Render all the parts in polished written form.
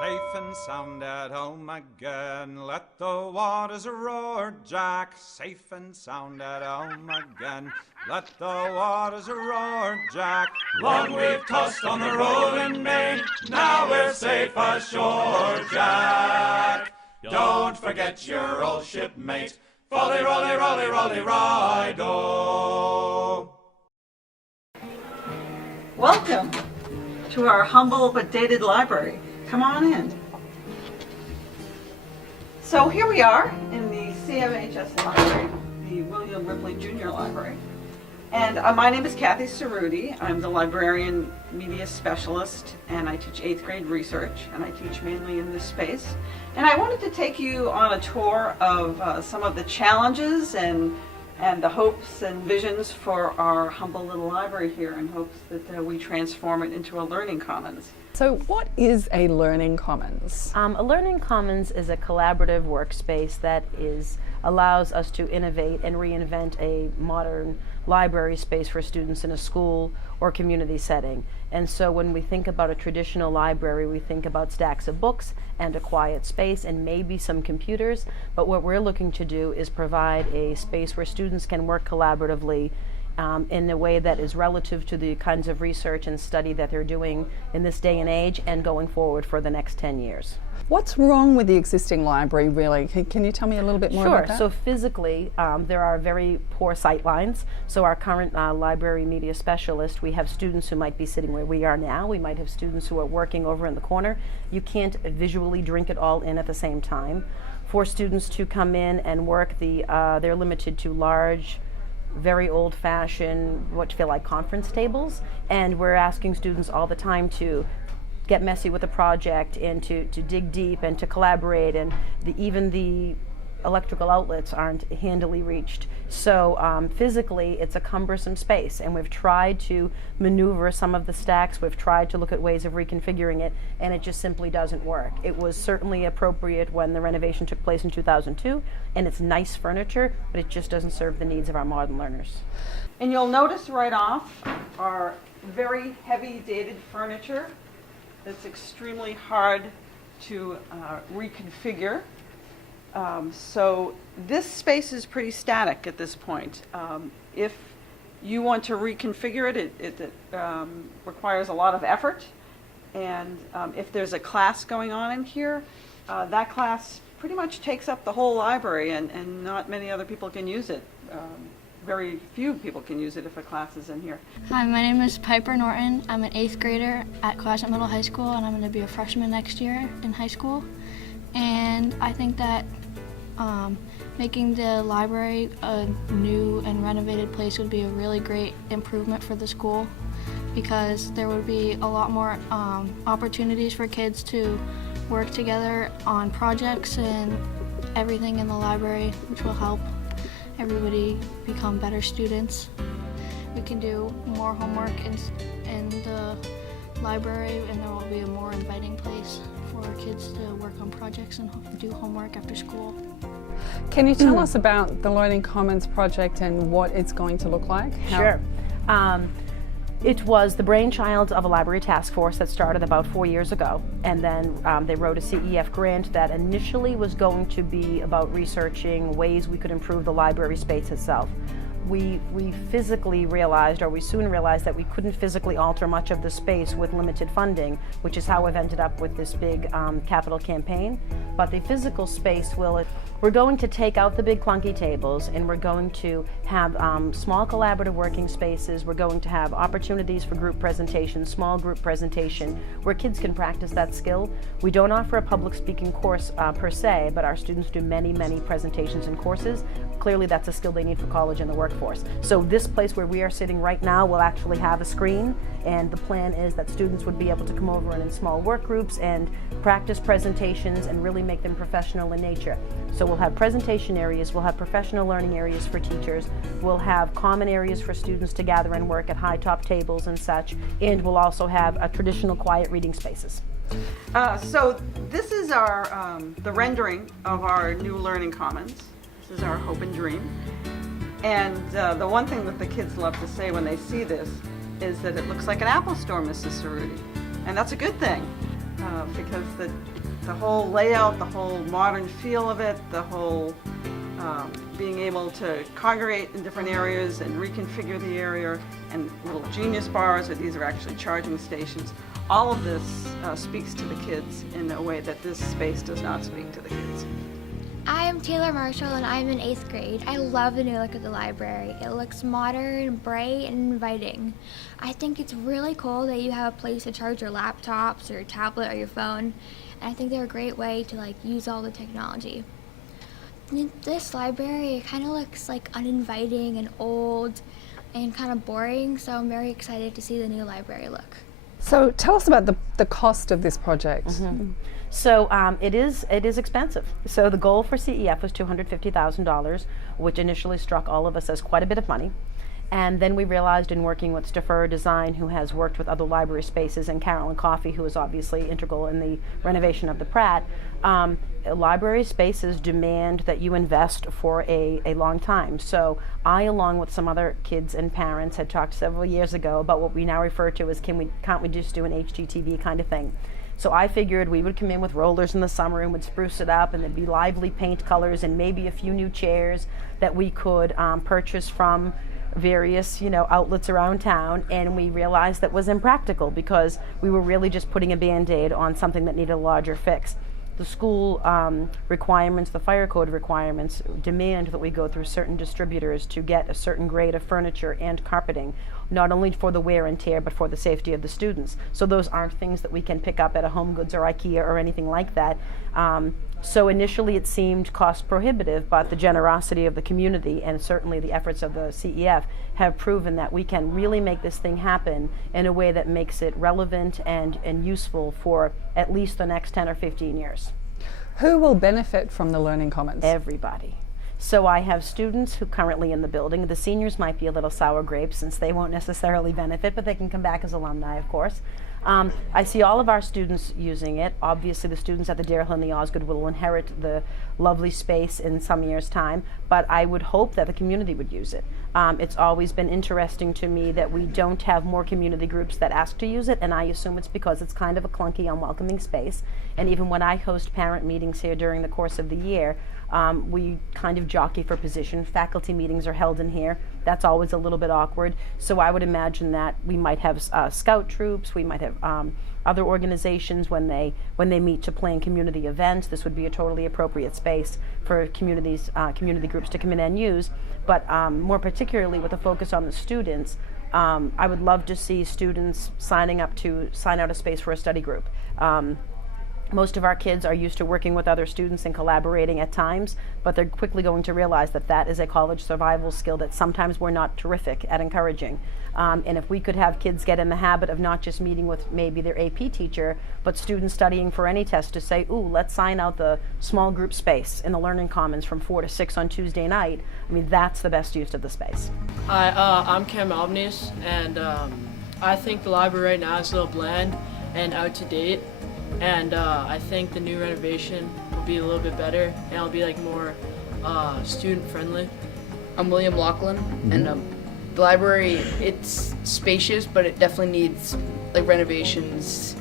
Safe and sound at home again, let the waters roar, Jack. Safe and sound at home again, let the waters roar, Jack. Long we've tossed on the rolling main, now we're safe ashore, Jack. Don't forget your old shipmate, folly, rolly, rolly, rolly, rido. Welcome to our humble but dated library. Come on in. So here we are in the CMHS library, the William Ripley Jr. Library. And my name is Kathy Cerruti. I'm the librarian media specialist, and I teach 8th grade research, and I teach mainly in this space. And I wanted to take you on a tour of some of the challenges and the hopes and visions for our humble little library here, in hopes that we transform it into a learning commons. So what is a learning commons? A learning commons is a collaborative workspace that allows us to innovate and reinvent a modern library space for students in a school or community setting. And so when we think about a traditional library, we think about stacks of books and a quiet space and maybe some computers, but what we're looking to do is provide a space where students can work collaboratively in a way that is relative to the kinds of research and study that they're doing in this day and age and going forward for the next 10 years. What's wrong with the existing library, really? Can you tell me a little bit more about that? Sure. So physically, there are very poor sight lines. So our current library media specialist, we have students who might be sitting where we are now. We might have students who are working over in the corner. You can't visually drink it all in at the same time. For students to come in and work, they're limited to large, very old-fashioned, what feel like conference tables, and we're asking students all the time to get messy with a project and to dig deep and to collaborate, and even the electrical outlets aren't handily reached. So physically it's a cumbersome space, and we've tried to maneuver some of the stacks, we've tried to look at ways of reconfiguring it, and it just simply doesn't work. It was certainly appropriate when the renovation took place in 2002, and it's nice furniture, but it just doesn't serve the needs of our modern learners. And you'll notice right off our very heavy dated furniture that's extremely hard to reconfigure. So this space is pretty static at this point. If you want to reconfigure it, it requires a lot of effort. And if there's a class going on in here, that class pretty much takes up the whole library, and not many other people can use it. Very few people can use it if a class is in here. Hi, my name is Piper Norton. I'm an 8th grader at Cohasset Middle High School, and I'm going to be a freshman next year in high school. And I think that making the library a new and renovated place would be a really great improvement for the school, because there would be a lot more opportunities for kids to work together on projects and everything in the library, which will help everybody become better students. We can do more homework in the library, and there will be a more inviting place for kids to work on projects and do homework after school. Can you tell us about the Learning Commons project and what it's going to look like? Sure. It was the brainchild of a library task force that started about 4 years ago, and then they wrote a CEF grant that initially was going to be about researching ways we could improve the library space itself. We physically realized, or we soon realized, that we couldn't physically alter much of the space with limited funding, which is how we've ended up with this big capital campaign. But the physical space we're going to take out the big clunky tables, and we're going to have small collaborative working spaces. We're going to have opportunities for group presentations, small group presentation, where kids can practice that skill. We don't offer a public speaking course per se, but our students do many presentations and courses. Clearly that's a skill they need for college and the workforce. So this place where we are sitting right now will actually have a screen, and the plan is that students would be able to come over and in small work groups and practice presentations and really make them professional in nature. So we'll have presentation areas, we'll have professional learning areas for teachers, we'll have common areas for students to gather and work at high top tables and such, and we'll also have a traditional quiet reading spaces. So this is our the rendering of our new Learning Commons. This is our hope and dream. And the one thing that the kids love to say when they see this is that it looks like an Apple store, Mrs. Cerruti. And that's a good thing, because the whole layout, the whole modern feel of it, the whole being able to congregate in different areas and reconfigure the area, and little genius bars, or these are actually charging stations. All of this speaks to the kids in a way that this space does not speak to the kids. I am Taylor Marshall and I'm in 8th grade. I love the new look of the library. It looks modern, bright, and inviting. I think it's really cool that you have a place to charge your laptops or your tablet or your phone. And I think they're a great way to use all the technology. This library, it kind of looks uninviting and old and kind of boring, so I'm very excited to see the new library look. So tell us about the cost of this project. So it is expensive. So the goal for CEF was $250,000, which initially struck all of us as quite a bit of money. And then we realized in working with Staffer Design, who has worked with other library spaces, and Carolyn Coffey, who is obviously integral in the renovation of the Pratt, library spaces demand that you invest for a long time. So I, along with some other kids and parents, had talked several years ago about what we now refer to as can't we just do an HGTV kind of thing. So I figured we would come in with rollers in the summer and would spruce it up, and there'd be lively paint colors and maybe a few new chairs that we could purchase from various outlets around town. And we realized that was impractical because we were really just putting a Band-Aid on something that needed a larger fix. The school requirements, the fire code requirements demand that we go through certain distributors to get a certain grade of furniture and carpeting, not only for the wear and tear, but for the safety of the students. So those aren't things that we can pick up at a Home Goods or IKEA or anything like that. So initially it seemed cost prohibitive, but the generosity of the community and certainly the efforts of the CEF have proven that we can really make this thing happen in a way that makes it relevant and useful for at least the next 10 or 15 years. Who will benefit from the Learning Commons? Everybody. So I have students who currently in the building. The seniors might be a little sour grapes since they won't necessarily benefit, but they can come back as alumni, of course. I see all of our students using it. Obviously the students at the Dare Hill and the Osgood will inherit the lovely space in some years' time, but I would hope that the community would use it. It's always been interesting to me that we don't have more community groups that ask to use it, and I assume it's because it's kind of a clunky, unwelcoming space. And even when I host parent meetings here during the course of the year, we kind of jockey for position. Faculty meetings are held in here. That's always a little bit awkward. So I would imagine that we might have scout troops, we might have other organizations when they meet to plan community events. This would be a totally appropriate space for community groups to come in and use. But more particularly with a focus on the students, I would love to see students sign out a space for a study group. Most of our kids are used to working with other students and collaborating at times, but they're quickly going to realize that that is a college survival skill that sometimes we're not terrific at encouraging. And if we could have kids get in the habit of not just meeting with maybe their AP teacher, but students studying for any test to say, ooh, let's sign out the small group space in the Learning Commons from 4 to 6 on Tuesday night. I mean, that's the best use of the space. Hi, I'm Cam Albanese, and I think the library right now is a little bland and out to date. And I think the new renovation will be a little bit better, and it'll be more student friendly. I'm William Lachlan, and the library, it's spacious, but it definitely needs renovations.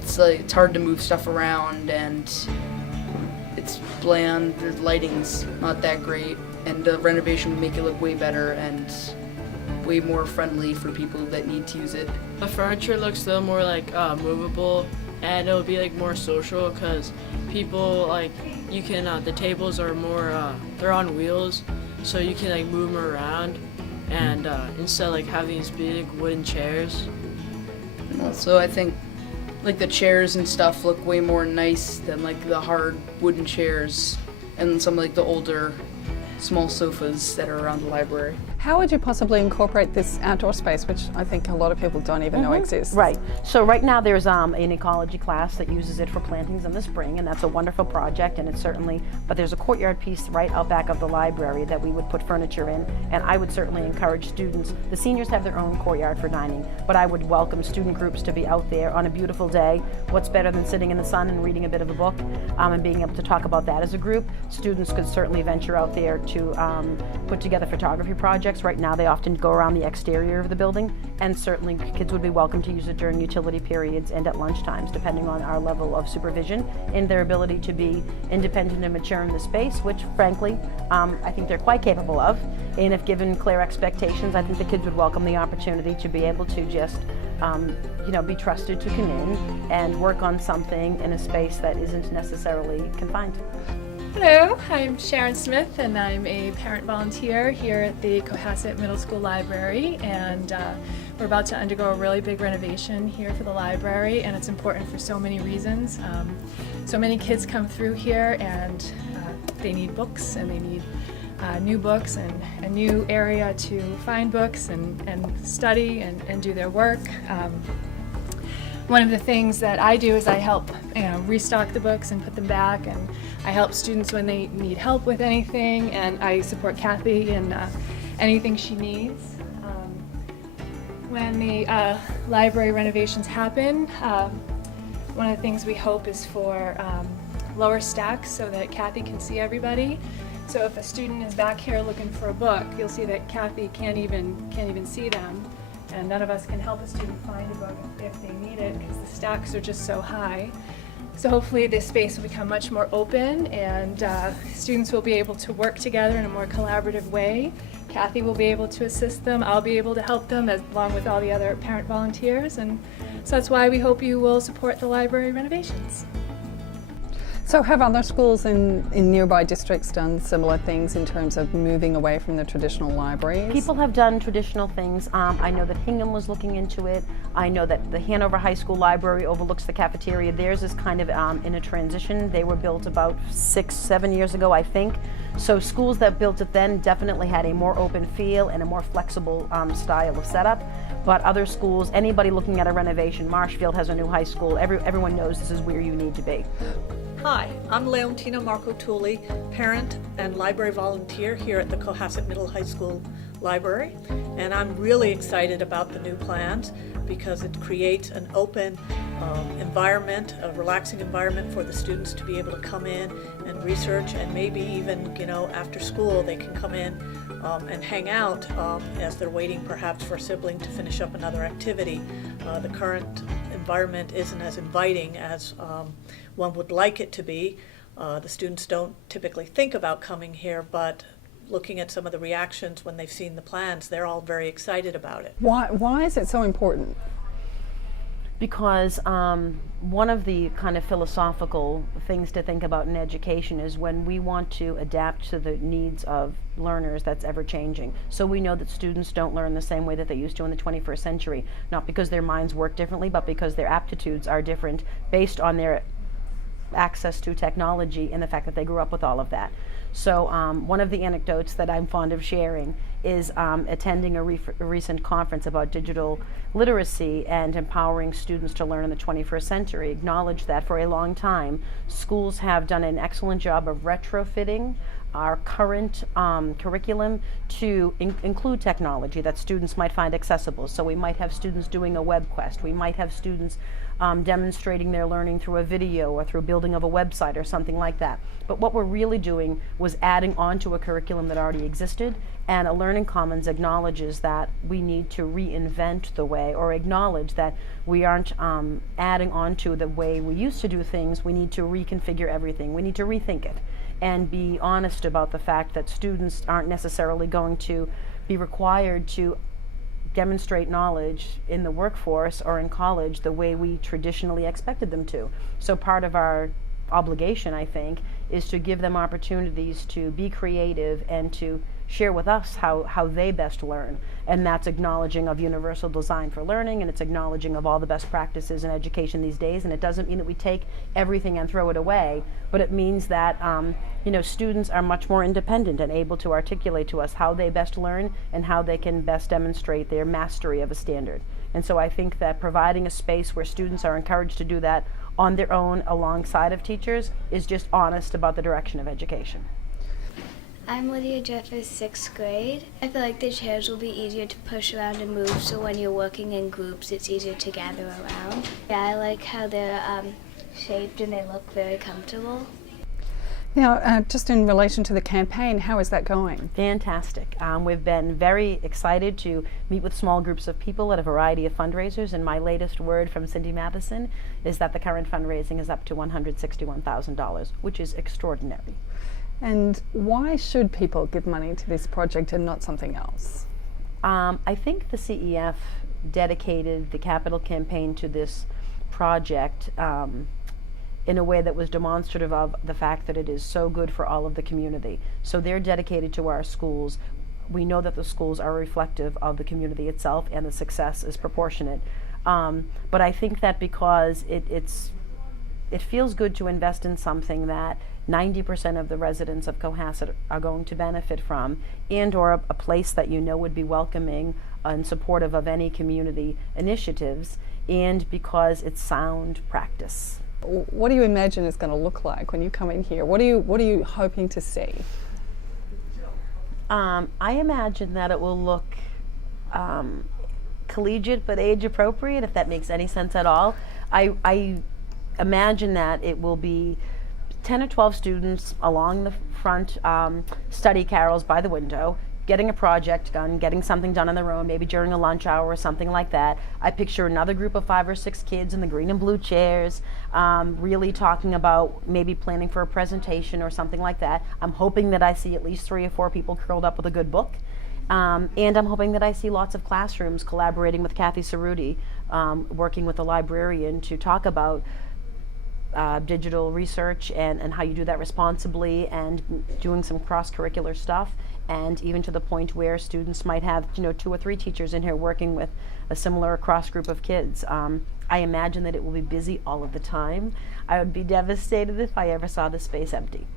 It's hard to move stuff around, and it's bland. The lighting's not that great, and the renovation would make it look way better and way more friendly for people that need to use it. The furniture looks a little more movable, and it'll be more social because people you can the tables are more they're on wheels, so you can move them around, and instead of having these big wooden chairs. And also I think the chairs and stuff look way more nice than the hard wooden chairs and some the older small sofas that are around the library. How would you possibly incorporate this outdoor space, which I think a lot of people don't even know exists? Right. So right now there's an ecology class that uses it for plantings in the spring, and that's a wonderful project, and it's certainly, but there's a courtyard piece right out back of the library that we would put furniture in, and I would certainly encourage students. The seniors have their own courtyard for dining, but I would welcome student groups to be out there on a beautiful day. What's better than sitting in the sun and reading a bit of a book and being able to talk about that as a group? Students could certainly venture out there to put together photography projects projects. Right now they often go around the exterior of the building, and certainly kids would be welcome to use it during utility periods and at lunch times, depending on our level of supervision and their ability to be independent and mature in the space, which frankly I think they're quite capable of. And if given clear expectations, I think the kids would welcome the opportunity to be able to just be trusted to come in and work on something in a space that isn't necessarily confined. Hello, I'm Sharon Smith, and I'm a parent volunteer here at the Cohasset Middle School Library, and we're about to undergo a really big renovation here for the library, and it's important for so many reasons. So many kids come through here and they need books, and they need new books and a new area to find books and study and do their work. One of the things that I do is I help restock the books and put them back, and I help students when they need help with anything, and I support Kathy in anything she needs. When the library renovations happen, one of the things we hope is for lower stacks so that Kathy can see everybody. So if a student is back here looking for a book, you'll see that Kathy can't even see them. And none of us can help a student find a book if they need it because the stacks are just so high. So hopefully this space will become much more open, and students will be able to work together in a more collaborative way. Kathy will be able to assist them, I'll be able to help them along with all the other parent volunteers, and so that's why we hope you will support the library renovations. So have other schools in nearby districts done similar things in terms of moving away from the traditional libraries? People have done traditional things. I know that Hingham was looking into it. I know that the Hanover High School Library overlooks the cafeteria. Theirs is kind of in a transition. They were built about 6-7 years ago, I think. So schools that built it then definitely had a more open feel and a more flexible style of setup. But other schools, anybody looking at a renovation, Marshfield has a new high school. Everyone knows this is where you need to be. Hi, I'm Leontina Marco Tulli, parent and library volunteer here at the Cohasset Middle High School Library, and I'm really excited about the new plans because it creates an open environment, a relaxing environment for the students to be able to come in and research, and maybe even, after school they can come in and hang out as they're waiting perhaps for a sibling to finish up another activity. The current environment isn't as inviting as one would like it to be. The students don't typically think about coming here, but looking at some of the reactions when they've seen the plans, they're all very excited about it. Why is it so important? Because one of the kind of philosophical things to think about in education is when we want to adapt to the needs of learners, that's ever changing. So we know that students don't learn the same way that they used to in the 21st century, not because their minds work differently, but because their aptitudes are different based on their access to technology and the fact that they grew up with all of that. So one of the anecdotes that I'm fond of sharing is attending a recent conference about digital literacy and empowering students to learn in the 21st century. Acknowledged that for a long time, schools have done an excellent job of retrofitting our current curriculum to include technology that students might find accessible. So we might have students doing a web quest. We might have students demonstrating their learning through a video or through building of a website or something like that. But what we're really doing was adding on to a curriculum that already existed, and a Learning Commons acknowledges that we need to reinvent the way, or acknowledge that we aren't adding on to the way we used to do things. We need to reconfigure everything. We need to rethink it and be honest about the fact that students aren't necessarily going to be required to demonstrate knowledge in the workforce or in college the way we traditionally expected them to. So part of our obligation, I think, is to give them opportunities to be creative and to share with us how they best learn. And that's acknowledging of universal design for learning, and it's acknowledging of all the best practices in education these days. And it doesn't mean that we take everything and throw it away, but it means that students are much more independent and able to articulate to us how they best learn and how they can best demonstrate their mastery of a standard. And so I think that providing a space where students are encouraged to do that on their own alongside of teachers is just honest about the direction of education. I'm Olivia Jeff, is 6th grade. I feel like the chairs will be easier to push around and move, so when you're working in groups, it's easier to gather around. Yeah, I like how they're shaped and they look very comfortable. Now, just in relation to the campaign, how is that going? Fantastic. We've been very excited to meet with small groups of people at a variety of fundraisers, and my latest word from Cindy Matheson is that the current fundraising is up to $161,000, which is extraordinary. And why should people give money to this project and not something else? I think the CEF dedicated the capital campaign to this project in a way that was demonstrative of the fact that it is so good for all of the community. So they're dedicated to our schools. We know that the schools are reflective of the community itself, and the success is proportionate. But I think that because it feels good to invest in something that 90% of the residents of Cohasset are going to benefit from, and or a place that you know would be welcoming and supportive of any community initiatives, and because it's sound practice. What do you imagine it's going to look like when you come in here? What are you hoping to see? I imagine that it will look collegiate but age appropriate, if that makes any sense at all. I imagine that it will be 10 or 12 students along the front, study carols by the window, getting a project done, getting something done on their own, maybe during a lunch hour or something like that. I picture another group of 5 or 6 kids in the green and blue chairs, really talking about maybe planning for a presentation or something like that. I'm hoping that I see at least 3 or 4 people curled up with a good book. And I'm hoping that I see lots of classrooms collaborating with Kathy Cerruti, working with the librarian to talk about digital research and how you do that responsibly, and doing some cross-curricular stuff, and even to the point where students might have 2 or 3 teachers in here working with a similar cross group of kids. I imagine that it will be busy all of the time. I would be devastated if I ever saw the space empty.